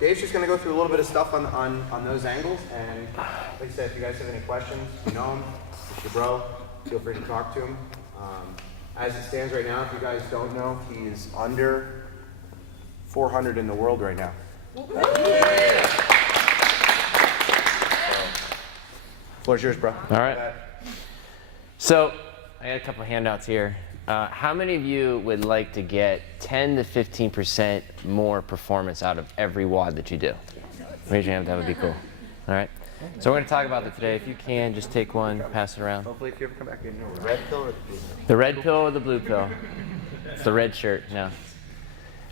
Dave's just going to go through a little bit of stuff on those angles, and like I said, if you guys have any questions, you know him, it's your bro, feel free to talk to him. As it stands right now, if you guys don't know, he is under 400 in the world right now. Floor's yours, bro. All right. So I got a couple of handouts here. How many of you would like to get 10 to 15% more performance out of every WOD that you do? Raise your hand, that would be cool. All right. So we're going to talk about that today. If you can, just take one, pass it around. Hopefully if you ever come back in, you know, the red pill or the blue pill? The red pill or the blue pill? It's the red shirt, no.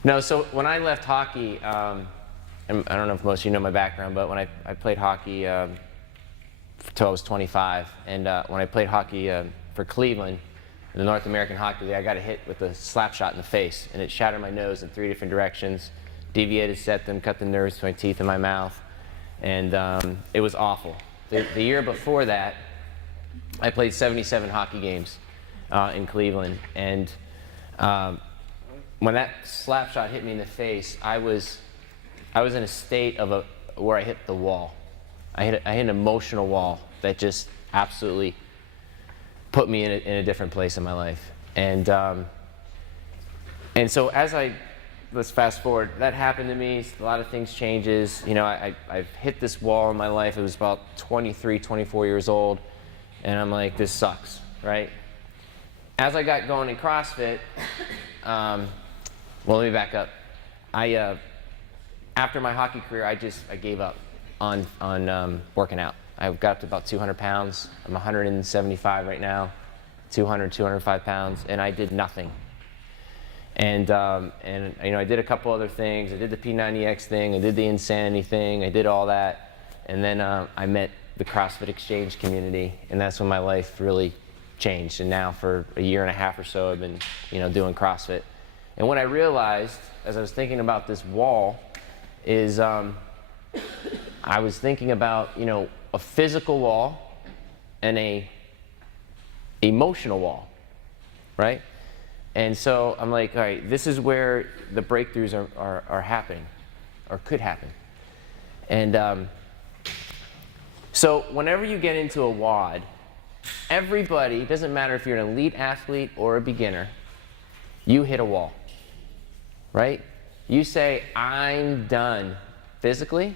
No, so when I left hockey, and I don't know if most of you know my background, but when I played hockey until I was 25, and when I played hockey for Cleveland, in the North American Hockey League, I got a hit with a slap shot in the face, and it shattered my nose in 3 different directions, deviated septum, cut the nerves to my teeth and my mouth, and it was awful. The year before that, I played 77 hockey games in Cleveland, and when that slap shot hit me in the face, I was in a state of where I hit the wall. I hit an emotional wall that just absolutely put me in a different place in my life. And so let's fast forward, that happened to me, a lot of things changes. You know, I've hit this wall in my life. It was about 23, 24 years old, and I'm like, this sucks, right? As I got going in CrossFit, well, let me back up. After my hockey career, I gave up on working out. I got up to about 200 pounds. I'm 175 right now, 205 pounds, and I did nothing. And you know, I did a couple other things. I did the P90X thing. I did the Insanity thing. I did all that, and then I met the CrossFit Exchange community, and that's when my life really changed. And now for a year and a half or so, I've been, you know, doing CrossFit. And what I realized as I was thinking about this wall is I was thinking about, you know, a physical wall and a emotional wall, right? And so I'm like, all right, this is where the breakthroughs are happening, or could happen. And so whenever you get into a WOD, everybody, it doesn't matter if you're an elite athlete or a beginner, you hit a wall, right? You say, I'm done physically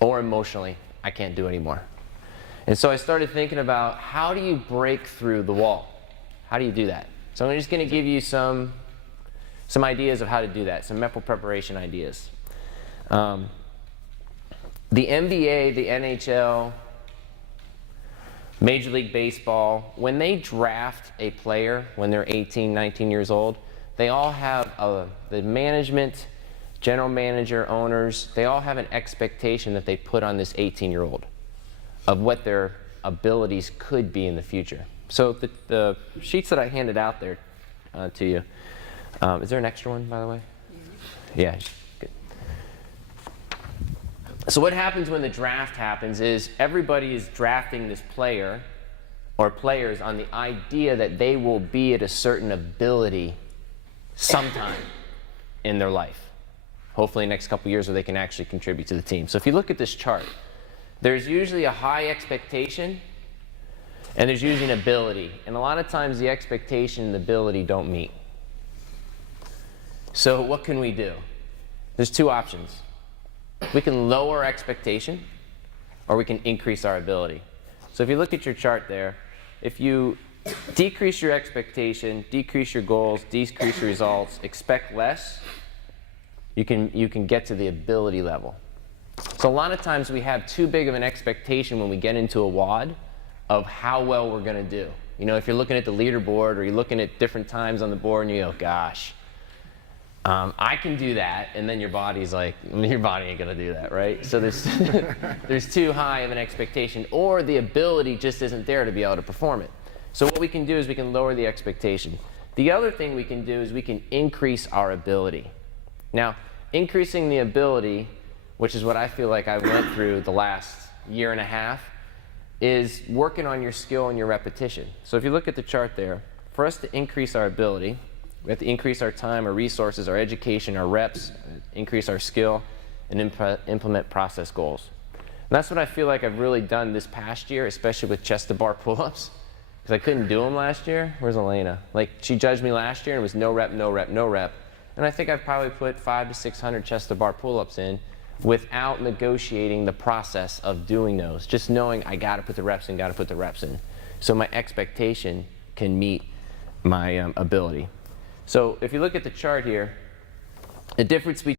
or emotionally. I can't do anymore. And so I started thinking about, how do you break through the wall? How do you do that? So I'm just going to give you some ideas of how to do that, some mental preparation ideas. The NBA, the NHL, Major League Baseball, when they draft a player when they're 18, 19 years old, they all have the management, general manager, owners, they all have an expectation that they put on this 18-year-old of what their abilities could be in the future. So the sheets that I handed out there to you, is there an extra one, by the way? Yeah, good. So what happens when the draft happens is everybody is drafting this player or players on the idea that they will be at a certain ability sometime in their life. Hopefully next couple years where they can actually contribute to the team. So if you look at this chart, there's usually a high expectation and there's usually an ability. And a lot of times the expectation and the ability don't meet. So what can we do? There's two options. We can lower our expectation or we can increase our ability. So if you look at your chart there, if you decrease your expectation, decrease your goals, decrease your results, expect less, you can get to the ability level. So a lot of times we have too big of an expectation when we get into a WOD of how well we're going to do. You know, if you're looking at the leaderboard or you're looking at different times on the board and you go, gosh, I can do that, and then your body's like, your body ain't going to do that, right? So there's too high of an expectation, or the ability just isn't there to be able to perform it. So what we can do is we can lower the expectation. The other thing we can do is we can increase our ability. Now, increasing the ability, which is what I feel like I went through the last year and a half, is working on your skill and your repetition. So if you look at the chart there, for us to increase our ability, we have to increase our time, our resources, our education, our reps, increase our skill, and implement process goals. And that's what I feel like I've really done this past year, especially with chest to bar pull-ups, because I couldn't do them last year. Where's Elena? Like, she judged me last year and it was no rep, no rep, no rep. And I think I've probably put 500 to 600 chest to bar pull-ups in without negotiating the process of doing those, just knowing I gotta put the reps in, gotta put the reps in. So my expectation can meet my ability. So if you look at the chart here, the difference between